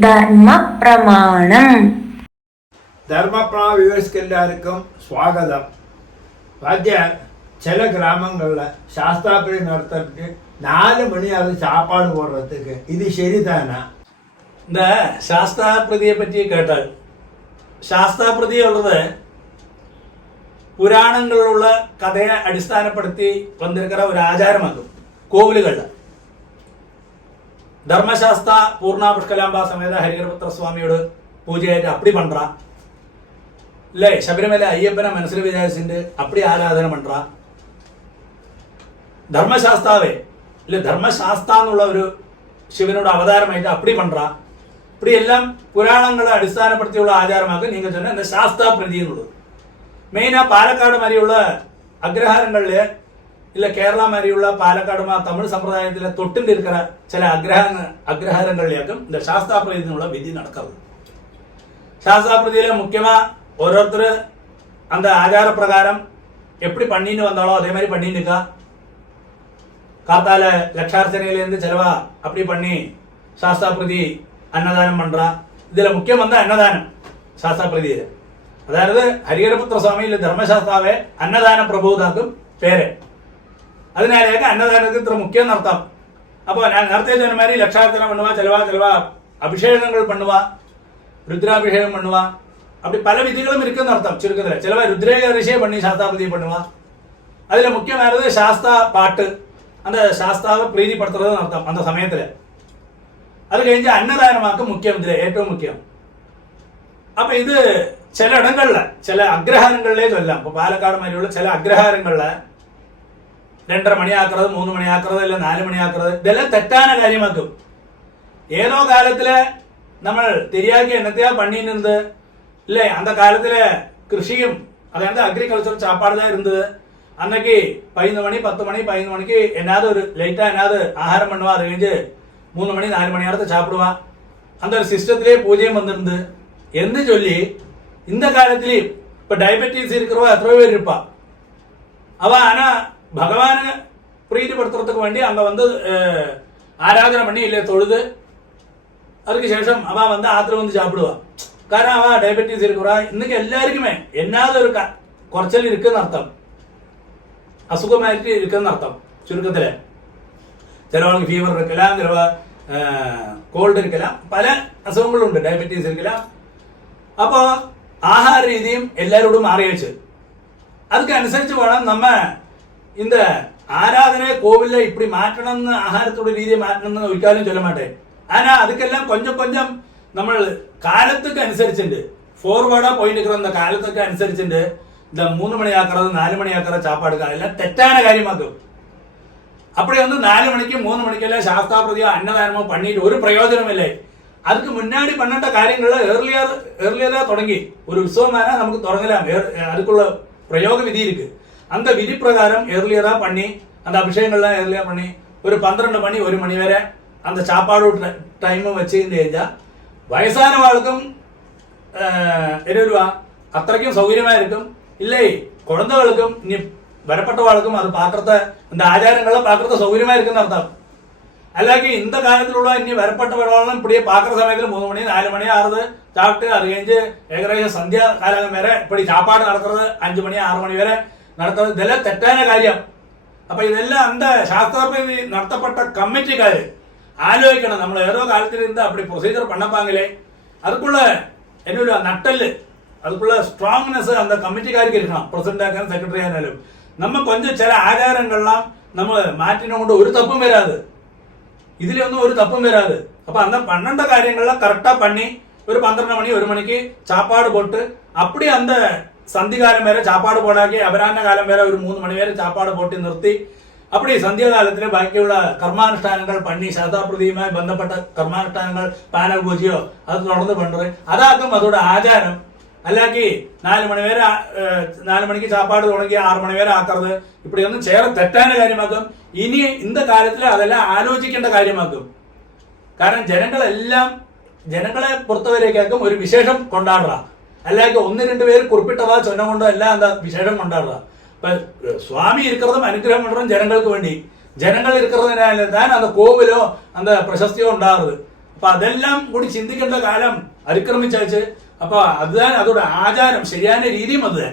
ധർമ്മപ്രമാണം. ധർമ്മപ്രമാണ വ്യൂവേഴ്സ്ക്ക് എല്ലാവർക്കും സ്വാഗതം. ചില ഗ്രാമങ്ങളിൽ ശാസ്താപ്രതി നടത്തിട്ട് 4 മണിയാകും சாப்பாடு போடுறதுக்கு. இது ശരിതാനാ? இந்த சாஸ்தாபிரதியை பற்றி கேட்டால், சாஸ்தாபிரதி ഉള്ളത് പുരാണങ്ങളിലുള്ള കഥയെ അടിസ്ഥാനപ്പെടുത്തി വന്നിരിക്കുന്ന ഒരു ആചാരമാകും കോവിലുകളിൽ. ധർമ്മശാസ്ത്ര പൂർണ്ണ പുഷ്കലാംബ സമേത ഹരിഹരപുത്ര സ്വാമിയോട് പൂജയായിട്ട് അപ്പടി പண்ற അല്ലേ? ശബരിമല അയ്യപ്പനെ മനസ്സിൽ വിചാരിച്ചിട്ട് അപ്പടി ആരാധന പண்ற ധർമ്മശാസ്താവേ ഇല്ല, ധർമ്മശാസ്ത്ര എന്നുള്ള ഒരു ശിവനോട് അവതാരമായിട്ട് അപ്പടി പண்ற இப்படி எல்லாம் புராணங்களை அடிസ്ഥാനപ്പെടുത്തിയുള്ള ஆச்சாரமாகும். நீங்க சொன்ன இந்த சாஸ்தா பிரதி எന്നുള്ളത് மெயினா പാലക്കാട് மாதிரிയുള്ള അഗ്രഹാരങ്ങളില് இல்ல കേരള மாதிரிയുള്ള പാലക്കാട് തമിഴ് സമ്പ്രദായത്തിലെ തൊട്ടിൽ இருக்கிற ചില അഗ്രഹാരങ്ങളിലേക്കും இந்த சாஸ்தா பிரதி എന്നുള്ള വിധി നടക്കുന്നത്. சாஸ்தா பிரதியில முக்கியமா ஓரோருத்தர் அந்த ஆச்சார பிரகாரம் எப்படி பண்ணின்னு வந்தாலோ அதே மாதிரி பண்ணின்னு இருக்கா. காத்தால லட்சார்ச்சனையிலேருந்து செலவா அப்படி பண்ணி சாஸ்தா பிரதி அன்னதானம் பண்றா. இதுல முக்கியம் வந்து அன்னதானம். சாஸ்தா பிரதியில அதாவது ஹரிஹரபுத்திர சுவாமி இல்ல ധർമ്മശാസ്താവെ അന്നദാന പ്രഭുതാക്കും പേര്. അതിനാലേക്ക് അന്നദാനത്തിന് ഇത്ര മുഖ്യം നടത്താം. அப்போ நான் நேரத்தை சொன்ன மாதிரி லட்சார்ச்சனை பண்ணுவா, செலவா அபிஷேகங்கள் பண்ணுவா, ருத்ராபிஷேகம் பண்ணுவா. அப்படி பல விதிகளும் இருக்குன்னு அர்த்தம். சுருக்கத்துல செலவா ருத்ரேகரிஷே பண்ணி சாஸ்தாபிரதி பண்ணுவா. அதுல முக்கியமானது சாஸ்தா பாட்டு, அந்த சாஸ்தாவை பிரீதிப்படுத்துறதுன்னு அர்த்தம் அந்த சமயத்துல. அது கழிஞ்சு அன்னதானமாக்கு முக்கியம், இதுல ഏറ്റവും முக்கியம். அப்ப இது ചില ഇടങ്ങളില് ചില അഗ്രഹാരങ്ങളിലേ ചൊല്ലാം. ഇപ്പൊ പാലക്കാട് മാതിരിയുള്ള ചില അഗ്രഹാരങ്ങളില് 2:30 മണിയാക്കുന്നത്, 3 മണിയാക്കുന്നത്, അല്ല 4 മണിയാക്കുന്നത്, ഇതെല്ലാം തെറ്റാന കാര്യമാക്കും. ഏതോ കാലത്തില് നമ്മൾ തെരിയാക്കി എന്നത്തെയാ പണിയിരുന്നത് ഇല്ലേ? அந்த காலத்துல கிருஷியும் அதாவது அக்ரிகல்ச்சர் சாப்பாடு தான் இருந்தது. அன்னைக்கு 11 மணி 10 மணி 11 மணிக்கு என்னாவது ஒரு லைட்டா என்னாவது ஆகாரம் பண்ணுவா. அது கழிஞ்சு 3 மணி 4 மணி நேரத்தை சாப்பிடுவா. அந்த ஒரு சிஸ்டத்திலே பூஜையும் வந்திருந்து என்று சொல்லி இந்த காலத்திலேயும் இப்ப டயபெட்டிஸ் இருக்கிறவா எத்தனை பேர் இருப்பா. அவ ஆனா பகவானை பிரீதிப்படுத்துறதுக்கு வேண்டி அங்க வந்து ஆராதனை பண்ணி இல்லை தொழுது அதுக்கு ശേഷം அவ வந்து ஆத்துல வந்து சாப்பிடுவா. കാരണം അവ ഡയബറ്റീസ് இருக்கிறவா. இன்னைக்கு எல்லாருக்குமே என்னாவது ஒரு കുറച്ചൽ இருக்குன்னு அர்த்தம், அசுகமாயிட்டு இருக்குன்னு அர்த்தம். ചുരുക്കത്തില് ചിലവർക്ക് ഫീവർ இருக்கலாம், ചിലവ கோல்டு இருக்கலாம், பல அசுகங்களும் உண்டு, டயபெட்டிஸ் இருக்கலாம். அப்போ ஆகார ரீதியும் எல்லாரோடும் மாறியாச்சு. அதுக்கு അനുസരിച്ച് വേണം നമ്മ இந்த ആരാധനയെ കോവിലെ இப்படி മാറ്റണമെന്ന്, ആഹാരത്തോட രീതിയെ മാറ്റണമെന്ന് ഒരിക്കലും ചൊല്ല മാട്ടേ. ஆனா அதுக்கெல்லாம் கொஞ்சம் கொஞ்சம் നമ്മൾ കാലത്തൊക്കെ അനുസരിച്ചുണ്ട് ഫോർവേഡാ പോയിട്ട് இருக்கிற அந்த കാലത്തൊക്കെ അനുസരിച്ചുണ്ട് இந்த 3 മണിയാക്കുന്നത് 4 മണിയാക്കുന്നത് சாப்பாடு எல்லாம் തെറ്റാன കാര്യമാക്കും. அப்படி வந்து 4 மணிக்கு 3 மணிக்கெல்லாம் சாஸ்தாபிரதியோ அன்னதானமோ பண்ணிட்டு ஒரு பிரயோஜனம் இல்லை. அதுக்கு முன்னாடி பண்ணட்ட காரியங்கள ஏர்லியரா தொடங்கி ஒரு உற்சவமான நமக்கு தொடங்கலாம். அதுக்குள்ள பிரயோக விதி இருக்கு. அந்த விதி பிரகாரம் ஏர்லியரா பண்ணி அந்த அபிஷேகங்கள்லாம் ஏர்லியா பண்ணி ஒரு 12 மணி 1 மணி வரை அந்த சாப்பாடு டைம் வச்சுருந்து കഴിഞ്ഞാൽ വയസ്സാനവാൾക്കും என்னவா അത്രയ്ക്കും സൗകര്യമായി இருக்கும். இல்லை குழந்தைகளுக்கும் இனி வரப்பட்டவாளுக்கும் அது பார்க்கறத இந்த ஆச்சாரங்களை பார்க்கறத சௌகரியமா இருக்குன்னு அர்த்தம். அல்லாக்கி இந்த காலத்திലുള്ള இனி வரப்பட்டவர்களும் இப்படியே பார்க்குற சமயத்தில் 3 மணி 4 மணி ஆறுது சாப்பிட்டு அது கழிஞ்சு ஏகദേശம் சந்தியா காலம் வரை இப்படி சாப்பாடு நடக்கிறது 5 மணி 6 மணி வரை நடக்கிறது இதெல்லாம் തെറ്റാன കാര്യം. അപ്പൊ ഇതെല്ലാം அந்த சாஸ்திரப்படி நடத்தப்பட்ட கமிட்டிக்காரு ஆலோசிக்கணும். നമ്മൾ ஏதோ காலத்தில் இருந்து அப்படி ப்ரொசீஜர் பண்ணப்பாங்களே அதுக்குள்ள என்னோட நட்டல், அதுக்குள்ள ஸ்ட்ராங்னஸ் அந்த கமிட்டிக்காருக்கு இருக்கணும். பிரசிடண்ட் ஆகாலும் செக்ரட்டரி ஆனாலும் நம்ம கொஞ்சம் சில ஆச்சாரங்கள்லாம் நம்ம மாற்றின കൊണ്ട് ഒരു തപ്പും വരാது. ഇതിലൊന്നും ഒരു തപ്പും വരാது. அப்ப அந்த 12 കാര്യങ്ങളെല്ലാം கரெக்டா பண்ணி ஒரு 12 மணி 1 மணிக்கு சாப்பாடு போட்டு அப்படி அந்த സന്ധ്യകാലം വരെ ചാപ്പാട് പോടാക്കി അപരാഹ്ന കാലം വരെ ഒരു 3 മണി വരെ ചാപ്പാട് പോട്ടി നിർത്തി அப்படி സന്ധ്യാകാലത്തിലെ ബാക്കിയുള്ള കർമാനുഷ്ഠാനങ്ങൾ പണി ശതാപ്രതിയുമായി ബന്ധപ്പെട്ട കർമാനുഷ്ഠാനങ്ങൾ പാനൽ പൂജയോ അത് തുടർന്ന് പണ്ടത് അതാക്കും അതോടെ ആചാരം. അല്ലാക്കി 4 മണി വരെ 4 മണിക്ക് ചാപ്പാട് തുടങ്ങി 6 മണി വരെ ആക്കരുത്. இப்படி ഒന്നും ചേർ തെറ്റാന കാര്യമാക്കും. ഇനി இந்த കാലത്തിൽ അതെല്ലാം ആലോചിക്കേണ്ട കാര്യമാക്കും. കാരണം ജനങ്ങളെ പുറത്തുവരേക്കാക്കും ഒരു വിശേഷം കൊണ്ടാടുക. അല്ലാക്കി 1-2 പേര് കുറിപ്പിട്ടതാ ചൊന്നം കൊണ്ടോ എല്ലാം എന്താ വിശേഷം കൊണ്ടാടുക. சுவாமி இருக்கிறதும் அனுகிரகம் பண்றதும் ஜனங்களுக்கு வேண்டி, ஜனங்கள் இருக்கிறதுனால தான் அந்த கோவிலோ அந்த பிரசஸ்தியோ உண்டாகுது. അപ്പൊ അതെല്ലാം കൂടി ചിന്തിക്കേണ്ട കാലം അതിക്രമിച്ചു. അപ്പൊ അതുதான் അതോட ആചാരം ശരിയായ രീതിയും അത്